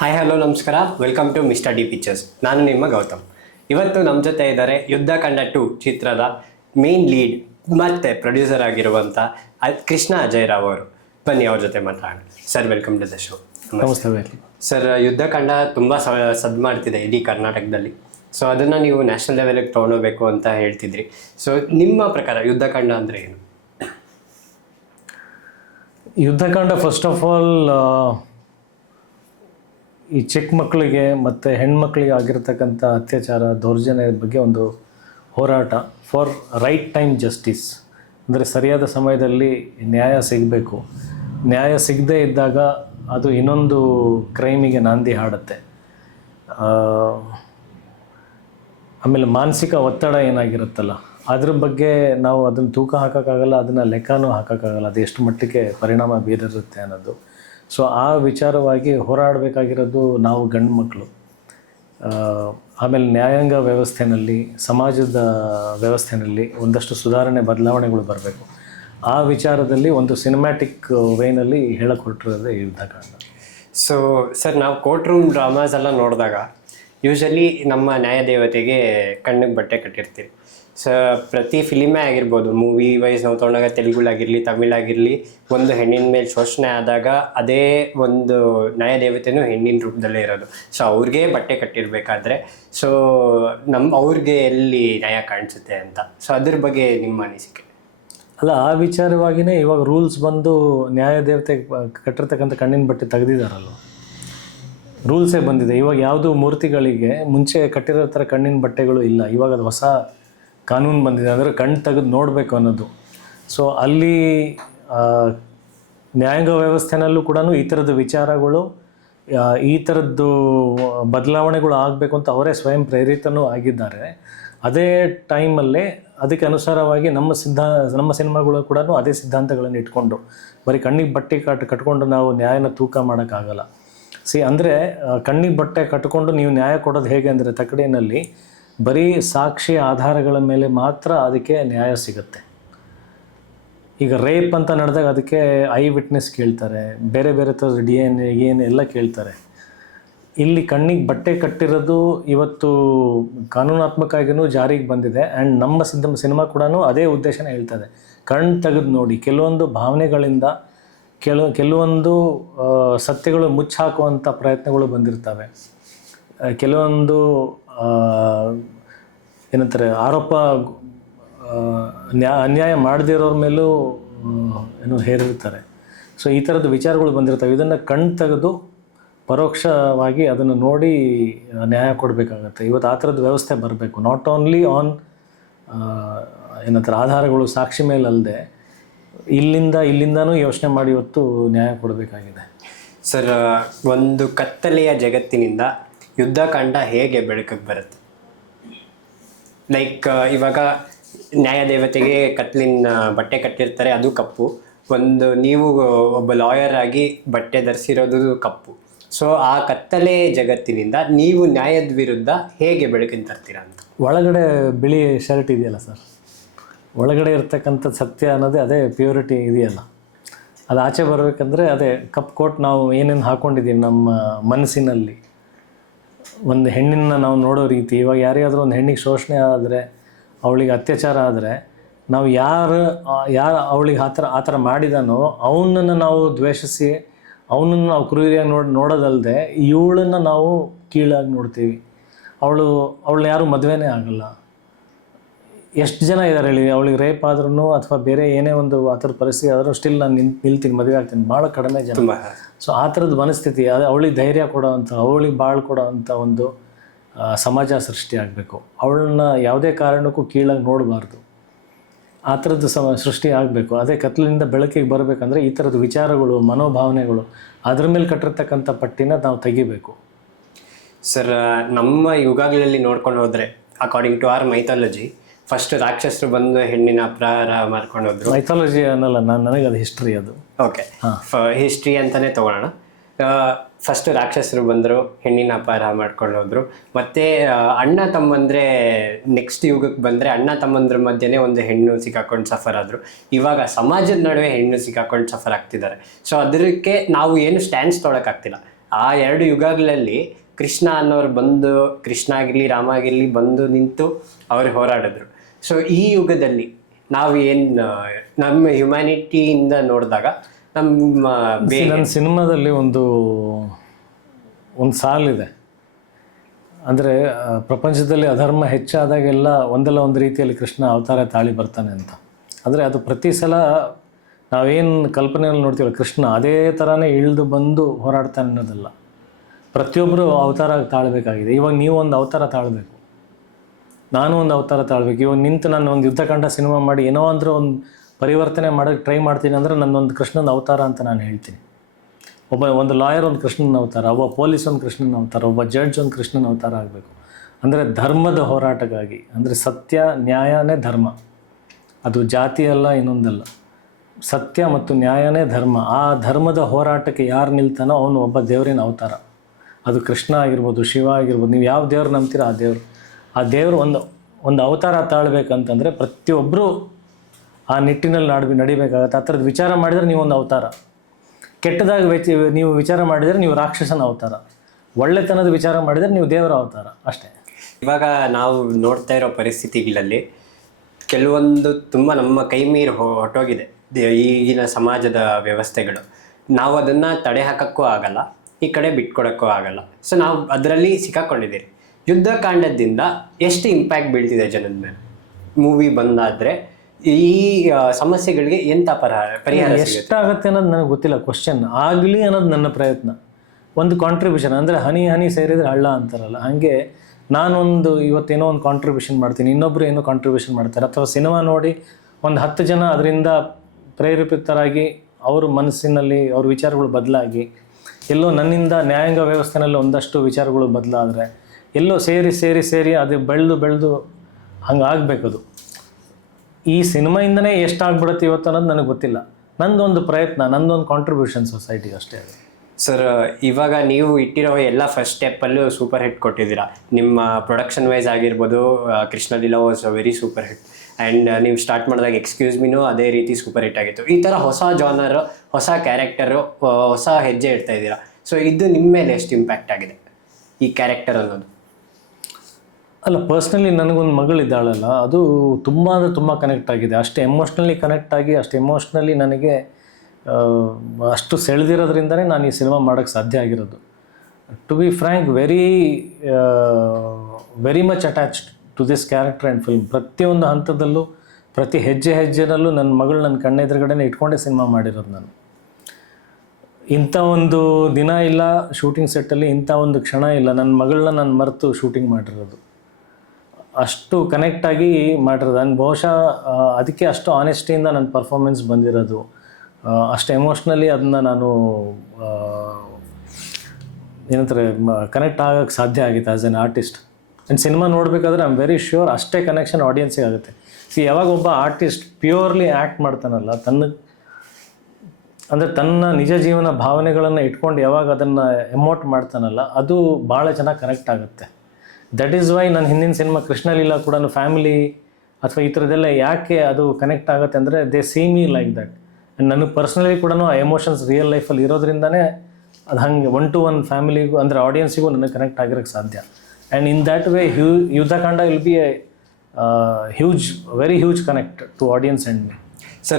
Hi hello ನಮಸ್ಕಾರ, welcome to mister D pictures. ನಾನು ನಿಮ್ಮ ಗೌತಮ್. ಇವತ್ತು ನಮ್ಮ ಜೊತೆ ಇದ್ದಾರೆ ಯುದ್ಧಕಾಂಡ 2 ಚಿತ್ರದ ಮೇನ್ ಲೀಡ್ ಮತ್ತು ಪ್ರೊಡ್ಯೂಸರ್ ಆಗಿರುವಂಥ ಕೃಷ್ಣ ಅಜಯ್ ರಾವ್ ಅವರು. ಬನ್ನಿ ಅವ್ರ ಜೊತೆ ಮಾತಾಡೋಣ. Sir, welcome to the show. ನಮಸ್ತೆ. ಸರ್, ಯುದ್ಧಕಾಂಡ ತುಂಬ ಸದ್ದು ಮಾಡ್ತಿದೆ ಇಡೀ ಕರ್ನಾಟಕದಲ್ಲಿ. ಸೊ ಅದನ್ನು ನೀವು ನ್ಯಾಷನಲ್ ಲೆವೆಲ್ಗೆ ತೊಗೊಂಡೋಗ್ಬೇಕು ಅಂತ ಹೇಳ್ತಿದ್ರಿ. ಸೊ ನಿಮ್ಮ ಪ್ರಕಾರ ಯುದ್ಧಕಾಂಡ ಅಂದರೆ ಏನು? ಯುದ್ಧಕಾಂಡ ಫಸ್ಟ್ ಆಫ್ ಆಲ್ ಈ ಚಿಕ್ಕ ಮಕ್ಕಳಿಗೆ ಮತ್ತು ಹೆಣ್ಮಕ್ಳಿಗೆ ಆಗಿರ್ತಕ್ಕಂಥ ಅತ್ಯಾಚಾರ, ದೌರ್ಜನ್ಯದ ಬಗ್ಗೆ ಒಂದು ಹೋರಾಟ ಫಾರ್ ರೈಟ್ ಟೈಮ್ ಜಸ್ಟಿಸ್. ಅಂದರೆ ಸರಿಯಾದ ಸಮಯದಲ್ಲಿ ನ್ಯಾಯ ಸಿಗಬೇಕು. ನ್ಯಾಯ ಸಿಗದೇ ಇದ್ದಾಗ ಅದು ಇನ್ನೊಂದು ಕ್ರೈಮಿಗೆ ನಾಂದಿ ಹಾಡುತ್ತೆ. ಆಮೇಲೆ ಮಾನಸಿಕ ಒತ್ತಡ ಏನಾಗಿರುತ್ತಲ್ಲ, ಅದ್ರ ಬಗ್ಗೆ ನಾವು ಅದನ್ನು ತೂಕ ಹಾಕೋಕ್ಕಾಗಲ್ಲ, ಅದನ್ನು ಲೆಕ್ಕನೂ ಹಾಕೋಕ್ಕಾಗಲ್ಲ, ಅದು ಎಷ್ಟು ಮಟ್ಟಿಗೆ ಪರಿಣಾಮ ಬೀರಿರುತ್ತೆ ಅನ್ನೋದು. ಸೊ ಆ ವಿಚಾರವಾಗಿ ಹೋರಾಡಬೇಕಾಗಿರೋದು ನಾವು ಗಂಡು ಮಕ್ಕಳು. ಆಮೇಲೆ ನ್ಯಾಯಾಂಗ ವ್ಯವಸ್ಥೆಯಲ್ಲಿ, ಸಮಾಜದ ವ್ಯವಸ್ಥೆಯಲ್ಲಿ ಒಂದಷ್ಟು ಸುಧಾರಣೆ, ಬದಲಾವಣೆಗಳು ಬರಬೇಕು. ಆ ವಿಚಾರದಲ್ಲಿ ಒಂದು ಸಿನಿಮ್ಯಾಟಿಕ್ ವೇನಲ್ಲಿ ಹೇಳಕ್ಕೆ ಹೊರಟಿರೋದೇ ಯುದ್ಧಕಾಂಡ. ಸೊ ಸರ್, ನಾವು ಕೋರ್ಟ್ ರೂಮ್ ಡ್ರಾಮಾಸ್ ಎಲ್ಲ ನೋಡಿದಾಗ ಯೂಶಲಿ ನಮ್ಮ ನ್ಯಾಯದೇವತೆಗೆ ಕಣ್ಣಿಗೆ ಬಟ್ಟೆ ಕಟ್ಟಿರ್ತೀವಿ. ಸೊ ಪ್ರತಿ ಫಿಲಿಮೇ ಆಗಿರ್ಬೋದು, ಮೂವಿ ವೈಸ್ ನಾವು ತೊಗೊಂಡಾಗ ತೆಲುಗುಲಾಗಿರಲಿ, ತಮಿಳಾಗಿರಲಿ, ಒಂದು ಹೆಣ್ಣಿನ ಮೇಲೆ ಶೋಷಣೆ ಆದಾಗ ಅದೇ ಒಂದು ನ್ಯಾಯದೇವತೆನೂ ಹೆಣ್ಣಿನ ರೂಪದಲ್ಲೇ ಇರೋದು. ಸೊ ಅವ್ರಿಗೆ ಬಟ್ಟೆ ಕಟ್ಟಿರಬೇಕಾದ್ರೆ ಸೊ ಅವ್ರಿಗೆ ಎಲ್ಲಿ ನ್ಯಾಯ ಕಾಣಿಸುತ್ತೆ ಅಂತ. ಸೊ ಅದ್ರ ಬಗ್ಗೆ ನಿಮ್ಮ ಅನಿಸಿಕೆ? ಅಲ್ಲ, ಆ ವಿಚಾರವಾಗಿಯೇ ಇವಾಗ ರೂಲ್ಸ್ ಬಂದು ನ್ಯಾಯದೇವತೆ ಕಟ್ಟಿರ್ತಕ್ಕಂಥ ಕಣ್ಣಿನ ಬಟ್ಟೆ ತೆಗೆದಿದ್ದಾರಲ್ವ, ರೂಲ್ಸೇ ಬಂದಿದೆ. ಇವಾಗ ಯಾವುದು ಮೂರ್ತಿಗಳಿಗೆ ಮುಂಚೆ ಕಟ್ಟಿರೋ ಥರ ಕಣ್ಣಿನ ಬಟ್ಟೆಗಳು ಇಲ್ಲ. ಇವಾಗ ಅದು ಹೊಸ ಕಾನೂನು ಬಂದಿದೆ, ಅಂದರೆ ಕಣ್ಣು ತೆಗೆದು ನೋಡಬೇಕು ಅನ್ನೋದು. ಸೊ ಅಲ್ಲಿ ನ್ಯಾಯಾಂಗ ವ್ಯವಸ್ಥೆನಲ್ಲೂ ಕೂಡ ಈ ಥರದ ವಿಚಾರಗಳು, ಈ ಥರದ್ದು ಬದಲಾವಣೆಗಳು ಆಗಬೇಕು ಅಂತ ಅವರೇ ಸ್ವಯಂ ಪ್ರೇರಿತನೂ ಆಗಿದ್ದಾರೆ. ಅದೇ ಟೈಮಲ್ಲೇ ಅದಕ್ಕೆ ಅನುಸಾರವಾಗಿ ನಮ್ಮ ಸಿನಿಮಾಗಳು ಕೂಡ ಅದೇ ಸಿದ್ಧಾಂತಗಳನ್ನು ಇಟ್ಕೊಂಡು ಬರೀ ಕಣ್ಣಿಗೆ ಬಟ್ಟೆ ಕಟ್ಕೊಂಡು ನಾವು ನ್ಯಾಯನ ತೂಕ ಮಾಡೋಕ್ಕಾಗಲ್ಲ. ಅಂದರೆ ಕಣ್ಣಿಗೆ ಬಟ್ಟೆ ಕಟ್ಕೊಂಡು ನೀವು ನ್ಯಾಯ ಕೊಡೋದು ಹೇಗೆ ಅಂದರೆ, ತಕಡಿನಲ್ಲಿ ಬರೀ ಸಾಕ್ಷಿ ಆಧಾರಗಳ ಮೇಲೆ ಮಾತ್ರ ಅದಕ್ಕೆ ನ್ಯಾಯ ಸಿಗುತ್ತೆ. ಈಗ ರೇಪ್ ಅಂತ ನಡೆದಾಗ ಅದಕ್ಕೆ ಐ ವಿಟ್ನೆಸ್ ಕೇಳ್ತಾರೆ, ಬೇರೆ ಬೇರೆ ಥರದ DNA ಎಲ್ಲ ಕೇಳ್ತಾರೆ. ಇಲ್ಲಿ ಕಣ್ಣಿಗೆ ಬಟ್ಟೆ ಕಟ್ಟಿರೋದು ಇವತ್ತು ಕಾನೂನಾತ್ಮಕವಾಗಿಯೂ ಜಾರಿಗೆ ಬಂದಿದೆ. ಆ್ಯಂಡ್ ನಮ್ಮ ಸಿನಿಮಾ ಕೂಡ ಅದೇ ಉದ್ದೇಶನ ಹೇಳ್ತದೆ. ಕಣ್ಣು ತೆಗೆದು ನೋಡಿ, ಕೆಲವೊಂದು ಭಾವನೆಗಳಿಂದ ಕೆಲವೊಂದು ಸತ್ಯಗಳು ಮುಚ್ಚಾಕುವಂಥ ಪ್ರಯತ್ನಗಳು ಬಂದಿರ್ತವೆ. ಕೆಲವೊಂದು ಏನಂತಾರೆ, ಆರೋಪ ಅನ್ಯಾಯ ಮಾಡದಿರೋರ ಮೇಲೂ ಹೇರಿರ್ತಾರೆ. ಸೊ ಈ ಥರದ ವಿಚಾರಗಳು ಬಂದಿರ್ತವೆ. ಇದನ್ನು ಕಣ್ಣು ತೆಗೆದು ಪರೋಕ್ಷವಾಗಿ ಅದನ್ನು ನೋಡಿ ನ್ಯಾಯ ಕೊಡಬೇಕಾಗತ್ತೆ. ಇವತ್ತು ಆ ಥರದ ವ್ಯವಸ್ಥೆ ಬರಬೇಕು. ನಾಟ್ ಓನ್ಲಿ ಆನ್ ಏನಂತಾರೆ ಆಧಾರಗಳು, ಸಾಕ್ಷಿ ಮೇಲಲ್ಲದೆ ಇಲ್ಲಿಂದನೂ ಯೋಚನೆ ಮಾಡಿ ಇವತ್ತು ನ್ಯಾಯ ಕೊಡಬೇಕಾಗಿದೆ. ಸರ್, ಒಂದು ಕತ್ತಲೆಯ ಜಗತ್ತಿನಿಂದ ಯುದ್ಧಕಾಂಡ ಹೇಗೆ ಬೆಳಕಿಗೆ ಬರುತ್ತೆ? ಲೈಕ್ ಇವಾಗ ನ್ಯಾಯದೇವತೆಗೆ ಕತ್ಲಿನ ಬಟ್ಟೆ ಕಟ್ಟಿರ್ತಾರೆ, ಅದು ಕಪ್ಪು. ನೀವು ಒಬ್ಬ ಲಾಯರ್ ಆಗಿ ಬಟ್ಟೆ ಧರಿಸಿರೋದು ಕಪ್ಪು. ಸೊ ಆ ಕತ್ತಲೆ ಜಗತ್ತಿನಿಂದ ನೀವು ನ್ಯಾಯದ ವಿರುದ್ಧ ಹೇಗೆ ಬೆಳಕಿನ ತರ್ತೀರಾ ಅಂತ. ಒಳಗಡೆ ಬಿಳಿ ಶರ್ಟ್ ಇದೆಯಲ್ಲ ಸರ್, ಒಳಗಡೆ ಇರ್ತಕ್ಕಂಥ ಸತ್ಯ ಅನ್ನೋದೇ ಅದೇ ಪ್ಯೂರಿಟಿ ಇದೆಯಲ್ಲ, ಅದು ಆಚೆ ಬರಬೇಕಂದ್ರೆ ಅದೇ ಕಪ್ ಕೋಟ್ ನಾವು ಏನೇನು ಹಾಕ್ಕೊಂಡಿದ್ದೀವಿ ನಮ್ಮ ಮನಸ್ಸಿನಲ್ಲಿ. ಒಂದು ಹೆಣ್ಣಿನ ನಾವು ನೋಡೋ ರೀತಿ, ಇವಾಗ ಯಾರಿಗಾದರೂ ಒಂದು ಹೆಣ್ಣಿಗೆ ಶೋಷಣೆ ಆದರೆ, ಅವಳಿಗೆ ಅತ್ಯಾಚಾರ ಆದರೆ, ನಾವು ಯಾರು ಅವಳಿಗೆ ಆ ಥರ ಮಾಡಿದಾನೋ ಅವನನ್ನು ನಾವು ದ್ವೇಷಿಸಿ, ಅವನನ್ನು ನಾವು ಕ್ರೂರಿಯಾಗಿ ನೋಡೋದಲ್ಲದೆ ಇವಳನ್ನು ನಾವು ಕೀಳಾಗಿ ನೋಡ್ತೀವಿ. ಅವಳನ್ನ ಯಾರೂ ಮದುವೆನೇ ಆಗಲ್ಲ. ಎಷ್ಟು ಜನ ಇದ್ದಾರೆ ಹೇಳಿ, ಅವಳಿಗೆ ರೇಪ್ ಆದ್ರೂ ಅಥವಾ ಬೇರೆ ಏನೇ ಒಂದು ಆ ಥರದ ಪರಿಸ್ಥಿತಿ ಆದರೂ ಸ್ಟಿಲ್ ನಾನು ನಿಲ್ತೀನಿ, ಮದುವೆ ಆಗ್ತೀನಿ, ಭಾಳ ಕಡಿಮೆ ಜನ. ಸೊ ಆ ಥರದ ಮನಸ್ಥಿತಿ, ಅದು ಅವಳಿಗೆ ಧೈರ್ಯ ಕೊಡೋವಂಥ, ಅವಳಿಗೆ ಬಾಳು ಕೊಡೋವಂಥ ಒಂದು ಸಮಾಜ ಸೃಷ್ಟಿ ಆಗಬೇಕು. ಅವಳನ್ನ ಯಾವುದೇ ಕಾರಣಕ್ಕೂ ಕೀಳಾಗಿ ನೋಡಬಾರ್ದು. ಆ ಥರದ್ದು ಸೃಷ್ಟಿ ಆಗಬೇಕು. ಅದೇ ಕತ್ಲಿನಿಂದ ಬೆಳಕಿಗೆ ಬರಬೇಕಂದ್ರೆ ಈ ಥರದ ವಿಚಾರಗಳು, ಮನೋಭಾವನೆಗಳು, ಅದ್ರ ಮೇಲೆ ಕಟ್ಟಿರ್ತಕ್ಕಂಥ ಪಟ್ಟಿನ ನಾವು ತೆಗಿಬೇಕು. ಸರ್, ನಮ್ಮ ಯುಗಗಳಲ್ಲಿ ನೋಡ್ಕೊಂಡು ಹೋದರೆ, according to our mythology, first ರಾಕ್ಷಸರು ಬಂದು ಹೆಣ್ಣಿನ ಅಪಹಾರ ಮಾಡ್ಕೊಂಡು ಹೋದ್ರು. ಮೈಥಾಲಜಿ ಅನ್ನಲ್ಲ, ನನಗೆ ಅದು ಹಿಸ್ಟ್ರಿ. ಅದು ಓಕೆ, ಹಿಸ್ಟ್ರಿ ಅಂತಲೇ ತೊಗೊಳ್ಳೋಣ. ಫಸ್ಟ್ ರಾಕ್ಷಸರು ಬಂದರು, ಹೆಣ್ಣಿನ ಅಪಹಾರ ಮಾಡ್ಕೊಂಡು ಹೋದ್ರು. ಮತ್ತು ಅಣ್ಣ ತಮ್ಮಂದರೆ ನೆಕ್ಸ್ಟ್ ಯುಗಕ್ಕೆ ಬಂದರೆ ಅಣ್ಣ ತಮ್ಮಂದ್ರ ಮಧ್ಯೆ ಒಂದು ಹೆಣ್ಣು ಸಿಕ್ಕಾಕೊಂಡು ಸಫರ್ ಆದರು. ಇವಾಗ ಸಮಾಜದ ನಡುವೆ ಹೆಣ್ಣು ಸಿಕ್ಕಾಕೊಂಡು ಸಫರ್ ಆಗ್ತಿದ್ದಾರೆ. ಸೊ ಅದಕ್ಕೆ ನಾವು ಏನು ಸ್ಟ್ಯಾಂಡ್ಸ್ ತೊಗೊಳಕ್ಕಾಗ್ತಿಲ್ಲ. ಆ 2 ಯುಗಗಳಲ್ಲಿ ಕೃಷ್ಣ ಅನ್ನೋರು ಬಂದು, ಕೃಷ್ಣ ಆಗಿರಲಿ ರಾಮ ಆಗಿರಲಿ ಬಂದು ನಿಂತು ಅವ್ರು ಹೋರಾಡಿದ್ರು. ಸೊ ಈ ಯುಗದಲ್ಲಿ ನಾವು ನಮ್ಮ ಹ್ಯುಮ್ಯಾನಿಟಿಯಿಂದ ನೋಡಿದಾಗ ನಮ್ಮ ನನ್ನ ಸಿನಿಮಾದಲ್ಲಿ ಒಂದು ಸಾಲಿದೆ, ಅಂದರೆ ಪ್ರಪಂಚದಲ್ಲಿ ಅಧರ್ಮ ಹೆಚ್ಚಾದಾಗೆಲ್ಲ ಒಂದಲ್ಲ ಒಂದು ರೀತಿಯಲ್ಲಿ ಕೃಷ್ಣ ಅವತಾರ ತಾಳಿ ಬರ್ತಾನೆ ಅಂತ. ಅಂದರೆ ಅದು ಪ್ರತಿ ಸಲ ನಾವೇನು ಕಲ್ಪನೆಯಲ್ಲಿ ನೋಡ್ತೀವಲ್ಲ ಕೃಷ್ಣ ಅದೇ ಥರನೇ ಇಳಿದು ಬಂದು ಹೋರಾಡ್ತಾನೆ ಅನ್ನೋದಲ್ಲ, ಪ್ರತಿಯೊಬ್ಬರು ಅವತಾರ ತಾಳಬೇಕಾಗಿದೆ. ಇವಾಗ ನೀವು ಒಂದು ಅವತಾರ ತಾಳಬೇಕು, ನಾನು ಒಂದು ಅವತಾರ ತಾಳಬೇಕು. ಇವಾಗ ನಿಂತು ನಾನು ಒಂದು ಯುದ್ಧಕಾಂಡ ಸಿನಿಮಾ ಮಾಡಿ ಏನೋ ಅಂದ್ರೆ ಒಂದು ಪರಿವರ್ತನೆ ಮಾಡೋಕ್ಕೆ ಟ್ರೈ ಮಾಡ್ತೀನಿ ಅಂದರೆ ನನ್ನೊಂದು ಕೃಷ್ಣನ ಅವತಾರ ಅಂತ ನಾನು ಹೇಳ್ತೀನಿ. ಒಂದು ಲಾಯರ್ ಒಂದು ಕೃಷ್ಣನ ಅವತಾರ, ಒಬ್ಬ ಪೊಲೀಸ್ ಒಂದು ಕೃಷ್ಣನ ಅವತಾರ, ಒಬ್ಬ ಜಡ್ಜ್ ಒಂದು ಕೃಷ್ಣನ ಅವತಾರ ಆಗಬೇಕು. ಅಂದರೆ ಧರ್ಮದ ಹೋರಾಟಕ್ಕಾಗಿ, ಅಂದರೆ ಸತ್ಯ ನ್ಯಾಯನೇ ಧರ್ಮ, ಅದು ಜಾತಿ ಅಲ್ಲ ಇನ್ನೊಂದಲ್ಲ, ಸತ್ಯ ಮತ್ತು ನ್ಯಾಯನೇ ಧರ್ಮ. ಆ ಧರ್ಮದ ಹೋರಾಟಕ್ಕೆ ಯಾರು ನಿಲ್ತಾನೋ ಅವನು ಒಬ್ಬ ದೇವರಿನ ಅವತಾರ. ಅದು ಕೃಷ್ಣ ಆಗಿರ್ಬೋದು, ಶಿವ ಆಗಿರ್ಬೋದು, ನೀವು ಯಾವ ದೇವ್ರು ನಂಬ್ತೀರ ಆ ದೇವರು ಒಂದು ಅವತಾರ ತಾಳ್ಬೇಕಂತಂದರೆ ಪ್ರತಿಯೊಬ್ಬರು ಆ ನಿಟ್ಟಿನಲ್ಲಿ ನಡಿಬೇಕಾಗತ್ತೆ. ಆ ಥರದ್ದು ವಿಚಾರ ಮಾಡಿದರೆ ನೀವು ಒಂದು ಅವತಾರ, ಕೆಟ್ಟದಾಗಿ ನೀವು ವಿಚಾರ ಮಾಡಿದರೆ ನೀವು ರಾಕ್ಷಸನ ಅವತಾರ, ಒಳ್ಳೆತನದ ವಿಚಾರ ಮಾಡಿದರೆ ನೀವು ದೇವರ ಅವತಾರ ಅಷ್ಟೇ. ಇವಾಗ ನಾವು ನೋಡ್ತಾ ಇರೋ ಪರಿಸ್ಥಿತಿಗಳಲ್ಲಿ ಕೆಲವೊಂದು ತುಂಬ ನಮ್ಮ ಕೈ ಮೀರಿ ಹೊರಟೋಗಿದೆ ಈಗಿನ ಸಮಾಜದ ವ್ಯವಸ್ಥೆಗಳು. ನಾವು ಅದನ್ನು ತಡೆ ಹಾಕೋಕ್ಕೂ ಆಗಲ್ಲ, ಈ ಕಡೆ ಬಿಟ್ಕೊಡೋಕ್ಕೂ ಆಗಲ್ಲ. ಸೊ ನಾವು ಅದರಲ್ಲಿ ಸಿಕ್ಕಾಕೊಂಡಿದ್ದೀರಿ. ಯುದ್ಧಕಾಂಡದಿಂದ ಎಷ್ಟು ಇಂಪ್ಯಾಕ್ಟ್ ಬೀಳ್ತಿದೆ ಜನದ ಮೇಲೆ ಮೂವಿ ಬಂದಾದರೆ? ಈ ಸಮಸ್ಯೆಗಳಿಗೆ ಎಂಥ ಪರಿಹಾರ ಎಷ್ಟಾಗುತ್ತೆ ಅನ್ನೋದು ನನಗೆ ಗೊತ್ತಿಲ್ಲ. ಕ್ವಶನ್ ಆಗಲಿ ಅನ್ನೋದು ನನ್ನ ಪ್ರಯತ್ನ, ಒಂದು ಕಾಂಟ್ರಿಬ್ಯೂಷನ್. ಅಂದರೆ ಹನಿ ಹನಿ ಸೇರಿದರೆ ಹಳ್ಳ ಅಂತಾರಲ್ಲ, ಹಾಗೆ ನಾನೊಂದು ಇವತ್ತೇನೋ ಒಂದು ಕಾಂಟ್ರಿಬ್ಯೂಷನ್ ಮಾಡ್ತೀನಿ, ಇನ್ನೊಬ್ಬರು ಏನೋ ಕಾಂಟ್ರಿಬ್ಯೂಷನ್ ಮಾಡ್ತಾರೆ. ಅಥವಾ ಸಿನಿಮಾ ನೋಡಿ ಒಂದು 10 ಜನ ಅದರಿಂದ ಪ್ರೇರೇಪಿತರಾಗಿ ಅವ್ರ ಮನಸ್ಸಿನಲ್ಲಿ ಅವ್ರ ವಿಚಾರಗಳು ಬದಲಾಗಿ, ಎಲ್ಲೋ ನನ್ನಿಂದ ನ್ಯಾಯಾಂಗ ವ್ಯವಸ್ಥೆನಲ್ಲಿ ಒಂದಷ್ಟು ವಿಚಾರಗಳು ಬದಲಾದರೆ ಎಲ್ಲೋ ಸೇರಿ ಅದು ಬೆಳೆದು ಹಂಗೆ ಆಗಬೇಕದು. ಈ ಸಿನಿಮಾಯಿಂದನೇ ಎಷ್ಟಾಗ್ಬಿಡುತ್ತೆ ಇವತ್ತು ಅನ್ನೋದು ನನಗೆ ಗೊತ್ತಿಲ್ಲ. ನಂದೊಂದು ಪ್ರಯತ್ನ, ನಂದೊಂದು ಕಾಂಟ್ರಿಬ್ಯೂಷನ್ ಸೊಸೈಟಿಗೆ ಅಷ್ಟೇ ಅದು. ಸರ್, ಇವಾಗ ನೀವು ಇಟ್ಟಿರೋ ಎಲ್ಲ ಫಸ್ಟ್ ಸ್ಟೆಪ್ಪಲ್ಲೂ ಸೂಪರ್ ಹಿಟ್ ಕೊಟ್ಟಿದ್ದೀರಾ. ನಿಮ್ಮ ಪ್ರೊಡಕ್ಷನ್ ವೈಸ್ ಆಗಿರ್ಬೋದು, Krishna Leela was very super hit. And ನೀವು ಸ್ಟಾರ್ಟ್ ಮಾಡಿದಾಗ ಎಕ್ಸ್ಕ್ಯೂಸ್ ಮೀನೂ ಅದೇ ರೀತಿ ಸೂಪರ್ ಹಿಟ್ ಆಗಿತ್ತು. ಈ ಥರ ಹೊಸ ಜಾನರು, ಹೊಸ ಕ್ಯಾರೆಕ್ಟರು, ಹೊಸ ಹೆಜ್ಜೆ ಇಡ್ತಾ ಇದ್ದೀರಾ. ಸೊ ಇದು ನಿಮ್ಮ ಮೇಲೆ ಎಷ್ಟು ಇಂಪ್ಯಾಕ್ಟ್ ಆಗಿದೆ ಈ ಕ್ಯಾರೆಕ್ಟರ್ ಅನ್ನೋದು? ಅಲ್ಲ, ಪರ್ಸ್ನಲಿ ನನಗೊಂದು ಮಗಳಿದ್ದಾಳಲ್ಲ, ಅದು ತುಂಬ ಅಂದರೆ ತುಂಬ ಕನೆಕ್ಟ್ ಆಗಿದೆ. ಅಷ್ಟು ಎಮೋಷ್ನಲಿ ಕನೆಕ್ಟ್ ಆಗಿ, ಅಷ್ಟು ಎಮೋಷ್ನಲಿ ನನಗೆ ಅಷ್ಟು ಸೆಳೆದಿರೋದ್ರಿಂದನೇ ನಾನು ಈ ಸಿನಿಮಾ ಮಾಡೋಕ್ಕೆ ಸಾಧ್ಯ ಆಗಿರೋದು. To be frank, very much attached to this character and film. ಪ್ರತಿಯೊಂದು ಹಂತದಲ್ಲೂ, ಪ್ರತಿ ಹೆಜ್ಜೆನಲ್ಲೂ ನನ್ನ ಮಗಳು ನನ್ನ ಕಣ್ಣೆದುರುಗಡೆನೇ ಇಟ್ಕೊಂಡೇ ಸಿನಿಮಾ ಮಾಡಿರೋದು ನಾನು. ಇಂಥ ಒಂದು ದಿನ ಇಲ್ಲ ಶೂಟಿಂಗ್ ಸೆಟ್ಟಲ್ಲಿ, ಇಂಥ ಒಂದು ಕ್ಷಣ ಇಲ್ಲ ನನ್ನ ಮಗಳನ್ನ ನಾನು ಮರೆತು ಶೂಟಿಂಗ್ ಮಾಡಿರೋದು. ಅಷ್ಟು ಕನೆಕ್ಟಾಗಿ ಮಾಡಿರೋದು ನಾನು. ಬಹುಶಃ ಅದಕ್ಕೆ ಅಷ್ಟು ಆನೆಸ್ಟಿಯಿಂದ ನನ್ನ ಪರ್ಫಾರ್ಮೆನ್ಸ್ ಬಂದಿರೋದು, ಅಷ್ಟು ಎಮೋಷ್ನಲಿ ಅದನ್ನ ನಾನು ಏನಂತಾರೆ ಕನೆಕ್ಟ್ ಆಗೋಕ್ಕೆ ಸಾಧ್ಯ ಆಗಿತ್ತು as an artist. And cinema ನೋಡಬೇಕಾದ್ರೆ ಐ ಆಮ್ ವೆರಿ ಶ್ಯೂರ್ ಅಷ್ಟೇ ಕನೆಕ್ಷನ್ ಆಡಿಯನ್ಸಿಗೆ ಆಗುತ್ತೆ. ಯಾವಾಗ ಒಬ್ಬ ಆರ್ಟಿಸ್ಟ್ ಪ್ಯೂರ್ಲಿ ಆ್ಯಕ್ಟ್ ಮಾಡ್ತಾನಲ್ಲ, ತನ್ನ ನಿಜ ಜೀವನ ಭಾವನೆಗಳನ್ನು ಇಟ್ಕೊಂಡು ಯಾವಾಗ ಅದನ್ನು ಎಮೋಟ್ ಮಾಡ್ತಾನಲ್ಲ, ಅದು ಭಾಳ ಚೆನ್ನಾಗಿ ಕನೆಕ್ಟ್ ಆಗುತ್ತೆ. ದಟ್ ಈಸ್ ವೈ ನನ್ನ ಹಿಂದಿನ ಸಿನಿಮಾ ಕೃಷ್ಣಲೀಲಾ ಕೂಡ ಫ್ಯಾಮಿಲಿ ಅಥವಾ ಈ ಥರದ್ದೆಲ್ಲ ಯಾಕೆ ಅದು ಕನೆಕ್ಟ್ ಆಗುತ್ತೆ ಅಂದರೆ they see me like that. And ನನಗೆ ಪರ್ಸ್ನಲಿ ಕೂಡ ಆ ಎಮೋಷನ್ಸ್ ರಿಯಲ್ ಲೈಫಲ್ಲಿ ಇರೋದ್ರಿಂದನೇ ಅದು ಹಂಗೆ 1-to-1 ಫ್ಯಾಮಿಲಿಗೂ ಅಂದರೆ ಆಡಿಯನ್ಸಿಗೂ ನನಗೆ ಕನೆಕ್ಟ್ ಆಗಿರೋಕ್ಕೆ ಸಾಧ್ಯ. And in that way Yuddhakaanda will be a very huge connect to audience and me.